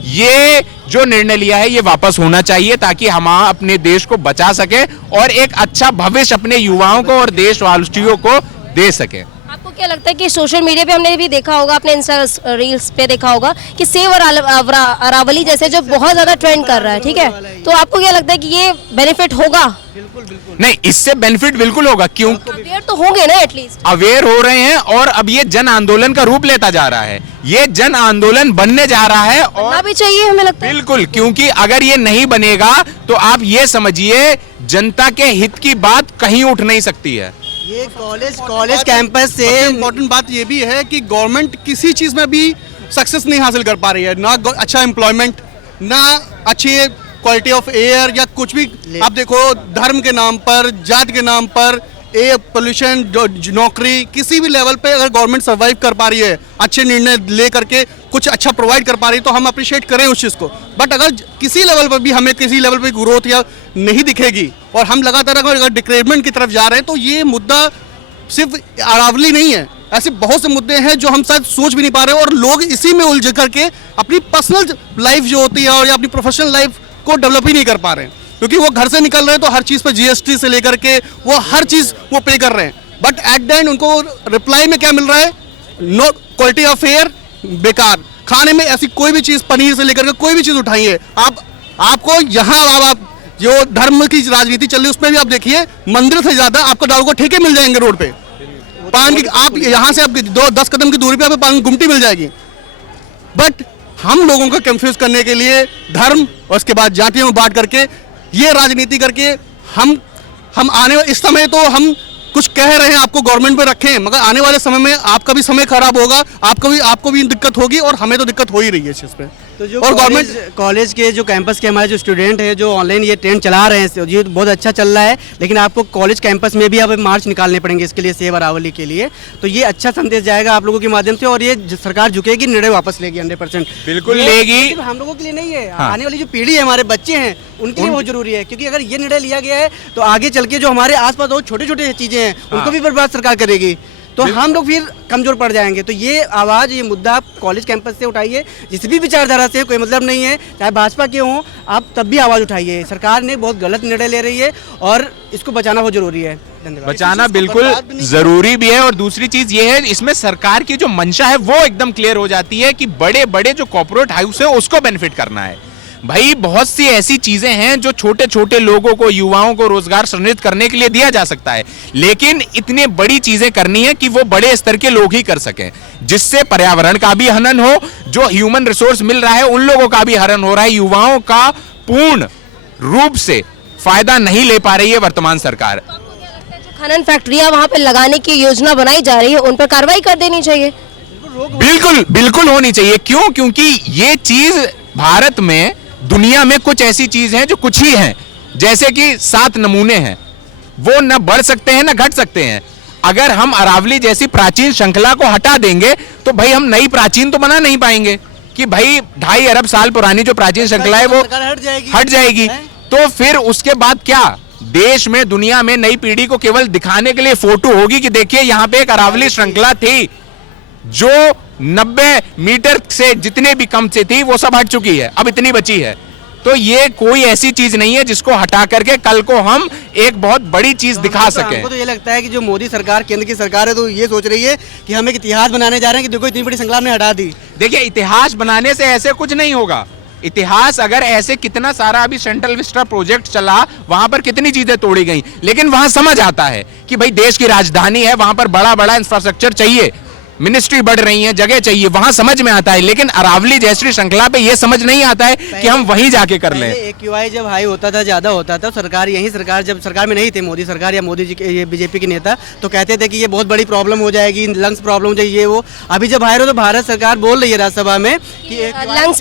ये जो निर्णय लिया है ये वापस होना चाहिए, ताकि हम अपने देश को बचा सके और एक अच्छा भविष्य अपने युवाओं को और देशवासियों को दे सके। आपको क्या लगता है कि सोशल मीडिया पे हमने भी देखा होगा, अपने इंस्टा रील्स पे देखा होगा कि सेव और अरावली जैसे जो बहुत ज्यादा ट्रेंड कर रहा है, ठीक है, तो आपको क्या लगता है कि ये बेनिफिट होगा? नहीं, इससे बेनिफिट बिल्कुल होगा। क्यों? अवेयर तो होंगे ना, एटलीस्ट अवेयर हो रहे हैं और अब ये जन आंदोलन का रूप लेता जा रहा है, ये जन आंदोलन बनने जा रहा है और भी चाहिए हमें लगता है। बिल्कुल, क्योंकि अगर ये नहीं बनेगा तो आप ये समझिए जनता के हित की बात कहीं उठ नहीं सकती है। ये कॉलेज कैंपस से इम्पोर्टेंट बात ये भी है कि गवर्नमेंट किसी चीज़ में भी सक्सेस नहीं हासिल कर पा रही है, ना अच्छा एम्प्लॉयमेंट, ना अच्छी क्वालिटी ऑफ एयर या कुछ भी। आप देखो, धर्म के नाम पर, जात के नाम पर, पोल्यूशन, नौकरी, किसी भी लेवल पे अगर गवर्नमेंट सर्वाइव कर पा रही है, अच्छे निर्णय ले करके कुछ अच्छा प्रोवाइड कर पा रही है, तो हम अप्रिशिएट करें उस चीज़ को। बट अगर किसी लेवल पर भी हमें किसी लेवल पर ग्रोथ या नहीं दिखेगी और हम लगातार अगर डिक्रेडमेंट की तरफ जा रहे हैं, तो ये मुद्दा सिर्फ अरावली नहीं है, ऐसे बहुत से मुद्दे हैं जो हम शायद सोच भी नहीं पा रहे, और लोग इसी में उलझ करके अपनी पर्सनल लाइफ जो होती है और या अपनी प्रोफेशनल लाइफ को डेवलप ही नहीं कर पा रहे हैं, क्योंकि वो घर से निकल रहे हैं तो हर चीज़ पे जीएसटी से लेकर के वो हर चीज़ वो पे कर रहे हैं, बट एट द एंड उनको रिप्लाई में क्या मिल रहा है? नो क्वालिटी ऑफ एयर, बेकार खाने में ऐसी कोई भी चीज़, पनीर से लेकर के कोई भी चीज़ उठाइए आपको यहाँ आप जो धर्म की राजनीति चल रही है उसमें भी आप देखिए, मंदिर से ज़्यादा आपको दारू को ठेके मिल जाएंगे रोड पे, पान की आप यहाँ से आप 10 कदम की दूरी पे आपको पान गुमटी मिल जाएगी। बट हम लोगों को कंफ्यूज करने के लिए धर्म और उसके बाद जातियों में बांट करके ये राजनीति करके हम आने इस समय तो हम कुछ कह रहे हैं आपको गवर्नमेंट पे रखें, मगर आने वाले समय में आपका भी समय खराब होगा, आपको भी दिक्कत होगी और हमें तो दिक्कत हो ही रही है इस चीज़ पे। तो जो और गवर्नमेंट कॉलेज के जो कैंपस के हमारे जो स्टूडेंट हैं जो ऑनलाइन ये ट्रेंड चला रहे हैं, ये बहुत अच्छा चल रहा है, लेकिन आपको कॉलेज कैंपस में भी अब मार्च निकालने पड़ेंगे इसके लिए, सेव अरावली के लिए। तो ये अच्छा संदेश जाएगा आप लोगों के माध्यम से और ये सरकार झुकेगी, निर्णय वापस लेगी 100%। बिल्कुल लेगी। हम लोगों के लिए नहीं है, आने वाली जो पीढ़ी है, हमारे बच्चे हैं, उनके लिए बहुत जरूरी है, क्योंकि अगर ये निर्णय लिया गया है तो आगे चल के जो हमारे आसपास और छोटे छोटे चीजें हैं उनको भी बर्बाद सरकार करेगी, तो हम लोग फिर कमजोर पड़ जाएंगे। तो ये आवाज़, ये मुद्दा आप कॉलेज कैंपस से उठाइए, जिस भी विचारधारा से, कोई मतलब नहीं है, चाहे भाजपा के हों, आप तब भी आवाज़ उठाइए। सरकार ने बहुत गलत निर्णय ले रही है और इसको बचाना बहुत जरूरी है। धन्यवाद। बचाना बिल्कुल जरूरी भी है और दूसरी चीज ये है, इसमें सरकार की जो मंशा है वो एकदम क्लियर हो जाती है कि बड़े बड़े जो कॉर्पोरेट हाउस है उसको बेनिफिट करना है। भाई बहुत सी ऐसी चीजें हैं जो छोटे छोटे लोगों को, युवाओं को रोजगार सृजित करने के लिए दिया जा सकता है, लेकिन इतनी बड़ी चीजें करनी है कि वो बड़े स्तर के लोग ही कर सकें, जिससे पर्यावरण का भी हनन हो, जो ह्यूमन रिसोर्स मिल रहा है उन लोगों का भी हनन हो रहा है, युवाओं का पूर्ण रूप से फायदा नहीं ले पा रही है वर्तमान सरकार। खनन फैक्ट्रियां वहां पे लगाने की योजना बनाई जा रही है, उन पर कार्रवाई कर देनी चाहिए। बिल्कुल बिल्कुल होनी चाहिए। क्यों? क्योंकि ये चीज भारत में, दुनिया में कुछ ऐसी चीज हैं जो कुछ ही हैं, जैसे कि 7 नमूने हैं, वो न बढ़ सकते हैं न घट सकते हैं। अगर हम अरावली जैसी प्राचीन श्रृंखला को हटा देंगे तो भाई हम नई प्राचीन तो बना नहीं पाएंगे कि भाई 2.5 अरब साल पुरानी जो प्राचीन श्रृंखला है वो हट जाएगी। तो फिर उसके बाद क्या? देश में, दुनिया में नई पीढ़ी को केवल दिखाने के लिए फोटो होगी कि देखिए यहाँ पे एक अरावली श्रृंखला थी, जो 90 मीटर से जितने भी कम से थी वो सब हट चुकी है, अब इतनी बची है। तो ये कोई ऐसी चीज नहीं है जिसको हटा करके कल को हम एक बहुत बड़ी चीज दिखा सकें। हमको तो ये लगता है कि जो मोदी सरकार, केंद्र की सरकार है, तो ये सोच रही है कि हम एक इतिहास बनाने जा रहे हैं कि देखो इतनी बड़ी श्रृंखला हमने हटा दी। देखिए, इतिहास बनाने से ऐसे कुछ नहीं होगा। इतिहास अगर ऐसे कितना सारा अभी सेंट्रल विस्टा प्रोजेक्ट चला, वहां पर कितनी चीजें तोड़ी गई, लेकिन वहां समझ आता है कि भाई देश की राजधानी है, वहां पर बड़ा बड़ा इंफ्रास्ट्रक्चर चाहिए, मिनिस्ट्री बढ़ रही है, जगह चाहिए, वहां समझ में आता है। लेकिन अरावली जैसी श्रृंखला पे ये समझ नहीं आता है कि हम वहीं जाके कर लें। AQI जब हाई होता था, ज्यादा होता था, सरकार, यही सरकार जब सरकार में नहीं थे मोदी सरकार या मोदी जी के, ये बीजेपी के नेता, तो कहते थे कि ये बहुत बड़ी प्रॉब्लम हो जाएगी, लंग्स प्रॉब्लम हो जाएगी, ये वो। अभी जब हाई हो तो भारत सरकार बोल रही है राज्यसभा में कि लंग्स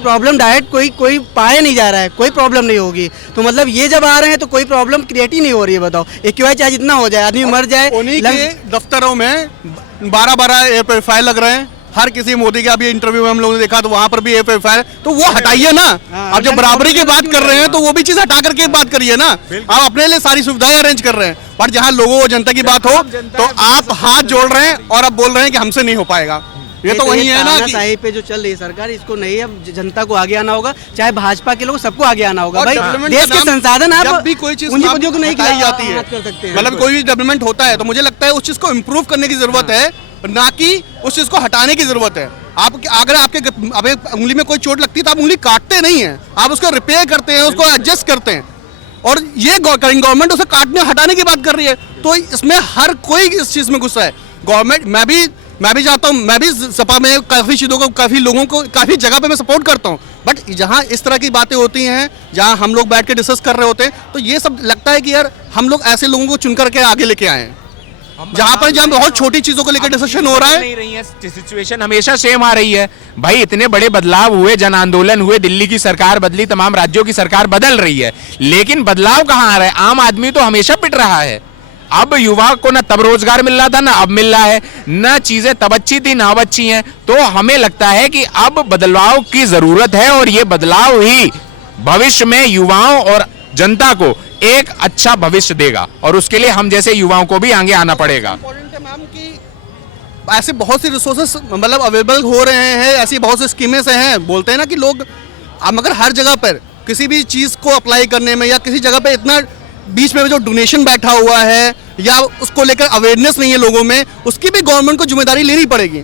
प्रॉब्लम डायरेक्ट कोई पाया नहीं जा रहा है, कोई प्रॉब्लम नहीं होगी। तो मतलब ये जब आ रहे हैं तो कोई प्रॉब्लम क्रिएट ही नहीं हो रही है। बताओ, AQI चाहे जितना हो जाए, आदमी मर जाए, उन्हीं के दफ्तरों में 12 एफआईआर लग रहे हैं। हर किसी मोदी के अभी इंटरव्यू में हम लोगों ने देखा तो वहां पर भी एफआईआर, तो वो हटाइए ना। अब जब बराबरी की बात कर रहे हैं तो वो भी चीज हटा करके बात करिए ना। आप अपने लिए सारी सुविधाएं अरेंज कर रहे हैं, पर जहां लोगों को, जनता की बात हो तो आप हाथ जोड़ रहे हैं और अब बोल रहे हैं कि हमसे नहीं हो पाएगा। ये तो वही है ना कि पे जो चल रही है सरकार, इसको नहीं, अब जनता को आगे आना होगा, चाहे भाजपा के लोग, सबको आगे आना होगा। भाई देश के संसाधन आप जब भी कोई चीज को नहीं खिलाई जाती है, मतलब कोई भी डेवलपमेंट होता है तो मुझे लगता है उस चीज को इम्प्रूव करने की जरूरत है, ना कि उस चीज को हटाने की जरूरत है। आप अगर आपके उंगली में कोई चोट लगती है तो आप उंगली काटते नहीं है, आप उसको रिपेयर करते हैं, उसको एडजस्ट करते हैं। और ये गवर्नमेंट उसे काटने हटाने की बात कर रही है, तो इसमें हर कोई इस चीज में गुस्सा है। गवर्नमेंट, मैं भी चाहता हूँ, मैं भी सपा में काफ़ी चीज़ों को, काफ़ी लोगों को, काफ़ी जगह पे मैं सपोर्ट करता हूँ, बट जहाँ इस तरह की बातें होती हैं, जहाँ हम लोग बैठ के डिस्कस कर रहे होते हैं, तो ये सब लगता है कि यार हम लोग ऐसे लोगों को चुन करके आगे लेके आए हैं, जहाँ बहुत छोटी चीजों को लेकर डिस्कशन हो रहा है। नहीं रही है, सिचुएशन हमेशा सेम आ रही है। भाई इतने बड़े बदलाव हुए, जन आंदोलन हुए, दिल्ली की सरकार बदली, तमाम राज्यों की सरकार बदल रही है, लेकिन बदलाव कहाँ आ रहा है? आम आदमी तो हमेशा पिट रहा है। अब युवा को ना तब रोजगार मिल रहा था, ना अब मिल रहा है, ना चीजें तब अच्छी थी ना अब अच्छी हैं। तो हमें लगता है कि अब बदलाव की जरूरत है और ये बदलाव ही भविष्य में युवाओं और जनता को एक अच्छा भविष्य देगा, और उसके लिए हम जैसे युवाओं को भी आगे आना पड़ेगा। मैम कि ऐसे बहुत सी रिसोर्सेस मतलब अवेलेबल हो रहे हैं, ऐसी बहुत सी स्कीमें हैं, बोलते हैं ना कि लोग, मगर हर जगह पर किसी भी चीज़ को अप्लाई करने में या किसी जगह पे इतना बीच में जो डोनेशन बैठा हुआ है या उसको लेकर अवेयरनेस नहीं है लोगों में, उसकी भी गवर्नमेंट को जिम्मेदारी लेनी पड़ेगी।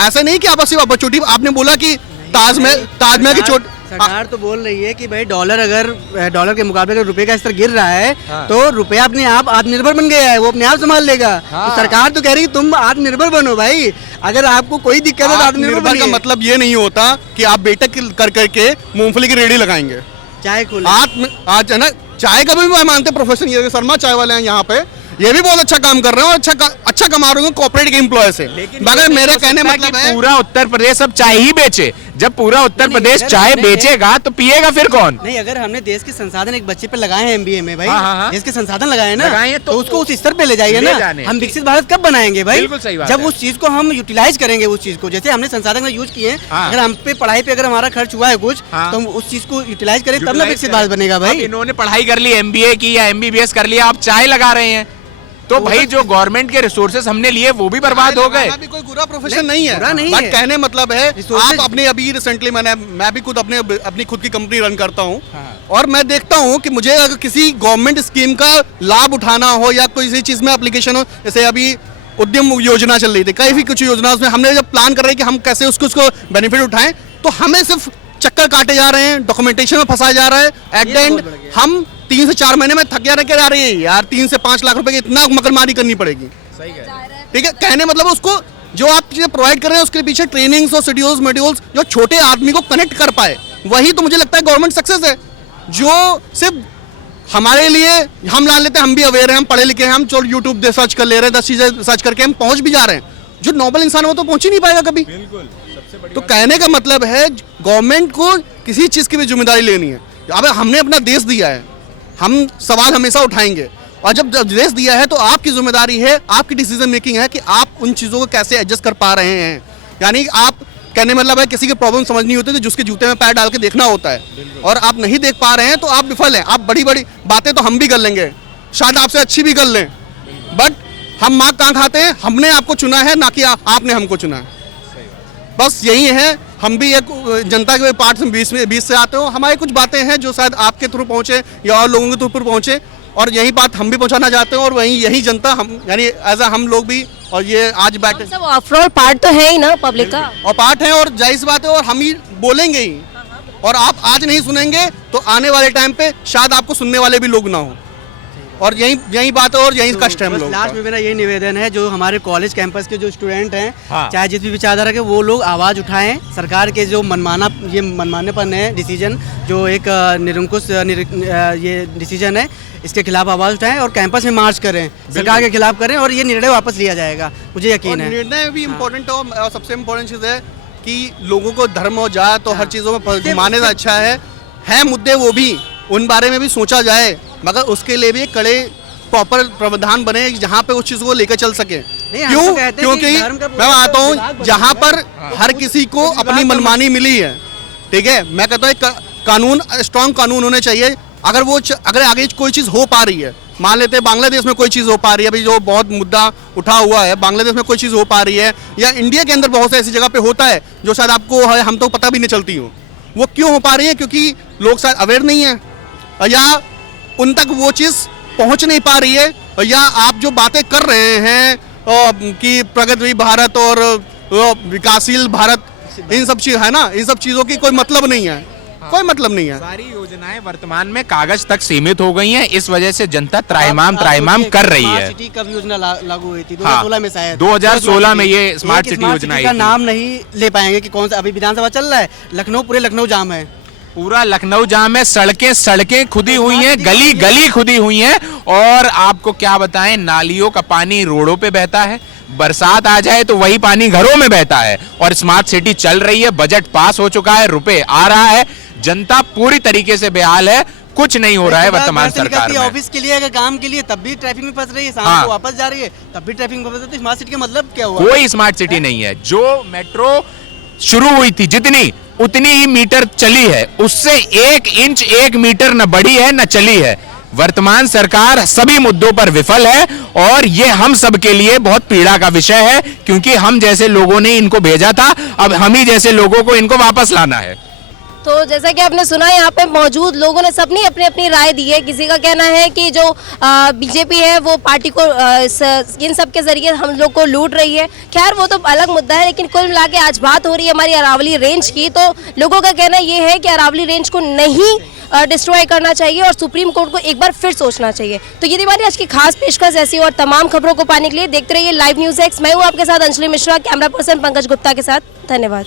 ऐसा नहीं कि आप सिर्फ अपॉर्चुनिटी, आपने बोला कि ताजमहल की चोट, सरकार तो बोल रही है कि भाई डॉलर के मुकाबले अगर रुपए का स्तर गिर रहा है तो रुपया अपने आप आत्मनिर्भर बन गया है, वो अपने आप संभाल लेगा। तो सरकार तो कह रही है तुम आत्मनिर्भर बनो भाई, अगर आपको कोई दिक्कत है तो आत्मनिर्भर का मतलब ये नहीं होता कि आप बेटक कर करके मूंगफली की रेडी लगाएंगे, चाय खोले। आज है ना, चाय का भी मैं मानते प्रोफेशन, ये शर्मा चाय वाले हैं यहाँ पे, ये भी बहुत अच्छा काम कर रहे हैं और अच्छा कमा रहे हैं कॉर्पोरेट के एम्प्लॉय से। मगर मेरे कहने मतलब है पूरा उत्तर प्रदेश अब चाय ही बेचे। जब पूरा उत्तर प्रदेश चाय बेचेगा तो पिएगा फिर कौन? नहीं, अगर हमने देश के संसाधन एक बच्चे पे लगाए हैं MBA में भाई, देश के संसाधन लगाए ना, तो उसको उस स्तर पे ले जाइए ना। हम विकसित भारत कब बनाएंगे भाई? जब उस चीज को हम यूटिलाइज करेंगे, उस चीज को जैसे हमने संसाधन का यूज किए, अगर हम पे पढ़ाई पे अगर हमारा खर्च हुआ है कुछ, तो हम उस चीज को यूटिलाइज करें तब ना विकसित भारत बनेगा भाई। इन्होंने पढ़ाई कर ली, MBA की या MBBS कर लिया, आप चाय लगा रहे हैं, तो भाई जो गवर्नमेंट के रिसोर्सेस हमने लिए वो भी बर्बाद हो गए। भी कोई बुरा प्रोफेशन नहीं है, बट कहने मतलब है आप अपने अभी रिसेंटली मैं भी खुद अपनी खुद की कंपनी रन करता हूँ और मैं देखता हूँ कि मुझे अगर किसी गवर्नमेंट स्कीम का लाभ उठाना हो या कोई चीज में एप्लीकेशन हो, जैसे अभी उद्यम योजना चल रही थी, कई भी कुछ योजना उसमें हमने जब प्लान कर रहे हैं कि हम कैसे उसको बेनिफिट उठाएं, तो हमें सिर्फ चक्कर काटे जा रहे हैं, डॉक्यूमेंटेशन में फंसाया जा रहा है। एट द एंड हम 3 से 4 महीने में थक जा रही है यार, 3 से 5 लाख रुपए की इतना मगरमारी करनी पड़ेगी। ठीक है, कहने मतलब उसको जो आप चीजें प्रोवाइड कर रहे हैं उसके पीछे ट्रेनिंग्स और शेड्यूल्स मॉड्यूल्स जो छोटे आदमी को कनेक्ट कर पाए, वही तो मुझे लगता है गवर्नमेंट सक्सेस है। जो सिर्फ हमारे लिए हम ला लेते हैं, हम भी अवेयर हैं, हम पढ़े लिखे हैं, हम चलो यूट्यूब पे सर्च कर ले रहे हैं, 10 चीजें सर्च करके हम पहुंच भी जा रहे हैं, जो नॉर्मल इंसान हो तो पहुंच ही नहीं पाएगा कभी। तो कहने का मतलब है गवर्नमेंट को किसी चीज की भी जिम्मेदारी लेनी है। अब हमने अपना देश दिया है, हम सवाल हमेशा उठाएंगे, और जब देश दिया है तो आपकी जिम्मेदारी है, आपकी डिसीजन मेकिंग है कि आप उन चीज़ों को कैसे एडजस्ट कर पा रहे हैं। यानी आप कहने मतलब है किसी की प्रॉब्लम समझनी होती है तो जिसके जूते में पैर डाल के देखना होता है, और आप नहीं देख पा रहे हैं तो आप विफल हैं। आप बड़ी बड़ी बातें तो हम भी कर लेंगे, शायद आपसे अच्छी भी कर लें, बट हम माँ कहाँ खाते हैं? हमने आपको चुना है, ना कि आपने हमको चुना है। बस यही है, हम भी एक जनता के पार्ट से 20 से आते हो, हमारी कुछ बातें हैं जो शायद आपके थ्रू पहुंचे या और लोगों के थ्रू पर पहुंचे, और यही बात हम भी पहुंचाना चाहते हैं, और यही जनता हम यानी एज हम लोग भी, और ये आज बैठे सब आफ्टर पार्ट तो है ही ना पब्लिक का, और पार्ट है, और जाहिर सी बात है, और हम ही बोलेंगे ही, और आप आज नहीं सुनेंगे तो आने वाले टाइम पे शायद आपको सुनने वाले भी लोग ना हो, और यही बात है, और यही कष्ट है हम लोग। लास्ट में मेरा यही निवेदन है, जो हमारे कॉलेज कैंपस के जो स्टूडेंट हैं, चाहे जिस भी विचारधारा के, वो लोग आवाज़ उठाएं। सरकार के जो मनमानेपन है डिसीजन, जो एक निरंकुश ये डिसीजन है, इसके खिलाफ आवाज़ उठाएं और कैंपस में मार्च करें, सरकार के खिलाफ करें, और ये निर्णय वापस लिया जाएगा, मुझे यकीन है। निर्णय भी इम्पोर्टेंट है, और सबसे इम्पोर्टेंट चीज़ है कि लोगों को धर्म और जात तो हर चीज़ों में घुमाने से अच्छा है मुद्दे वो भी, उन बारे में भी सोचा जाए, मगर उसके लिए भी कड़े प्रॉपर प्रावधान बने जहाँ पे उस चीज़ को लेकर चल सके। क्यों? क्योंकि मैं आता हूँ जहाँ पर हर किसी को अपनी मनमानी मिली है, ठीक है, मैं कहता हूँ कानून, स्ट्रॉन्ग कानून होने चाहिए। अगर आगे कोई चीज़ हो पा रही है, मान लेते हैं बांग्लादेश में कोई चीज़ हो पा रही है, अभी जो बहुत मुद्दा उठा हुआ है, बांग्लादेश में कोई चीज़ हो पा रही है, या इंडिया के अंदर बहुत से ऐसी जगह पे होता है जो शायद आपको हम तो पता भी नहीं चलती हो, वो क्यों हो पा रही है? क्योंकि लोग शायद अवेयर नहीं है, या उन तक वो चीज़ पहुंच नहीं पा रही है, या आप जो बातें कर रहे हैं कि प्रगति भारत और विकासशील भारत, इन सब चीज है ना, इन सब चीज़ों की कोई मतलब नहीं है, कोई मतलब नहीं है। सारी योजनाएं वर्तमान में कागज तक सीमित हो गई हैं, इस वजह से जनता त्राहिमाम कर रही है। सिटी कब योजना लागू हुई थी? 2016 में शायद, 2016 में ये स्मार्ट सिटी योजना आई थी। नाम नहीं ले पाएंगे कि कौन सा, अभी विधानसभा चल रहा है, पूरे लखनऊ जाम है, पूरा लखनऊ जाम है, सड़कें खुदी हुई हैं, गली खुदी हुई हैं, और आपको क्या बताएं, नालियों का पानी रोडों पे बहता है, बरसात आ जाए तो वही पानी घरों में बहता है, और स्मार्ट सिटी चल रही है, बजट पास हो चुका है, रुपए आ रहा है, जनता पूरी तरीके से बेहाल है, कुछ नहीं हो रहा है वर्तमान सरकार में। ऑफिस के लिए, अगर काम के लिए, तब भी ट्रैफिक में फंस रही है, शाम को वापस जा रही है, तब भी ट्रैफिक में फंस रही है। स्मार्ट सिटी का मतलब क्या हुआ? कोई स्मार्ट सिटी नहीं है। जो मेट्रो शुरू हुई थी जितनी, उतनी ही मीटर चली है, उससे 1 इंच 1 मीटर न बढ़ी है न चली है। वर्तमान सरकार सभी मुद्दों पर विफल है, और ये हम सब के लिए बहुत पीड़ा का विषय है, क्योंकि हम जैसे लोगों ने इनको भेजा था, अब हम ही जैसे लोगों को इनको वापस लाना है। तो जैसा कि आपने सुना, यहाँ पे मौजूद लोगों ने सबने अपनी अपनी राय दी है। किसी का कहना है कि जो बीजेपी है वो पार्टी को इन सब के जरिए हम लोग को लूट रही है। खैर वो तो अलग मुद्दा है, लेकिन कुल मिला के आज बात हो रही है हमारी अरावली रेंज की। तो लोगों का कहना ये है कि अरावली रेंज को नहीं डिस्ट्रॉय करना चाहिए और सुप्रीम कोर्ट को एक बार फिर सोचना चाहिए। तो ये थी हमारी आज की खास पेशकश। ऐसी और तमाम खबरों को पाने के लिए देखते रहिए लाइव न्यूज़ एक्स। मैं हूँ आपके साथ अंजलि मिश्रा, कैमरा पर्सन पंकज गुप्ता के साथ। धन्यवाद।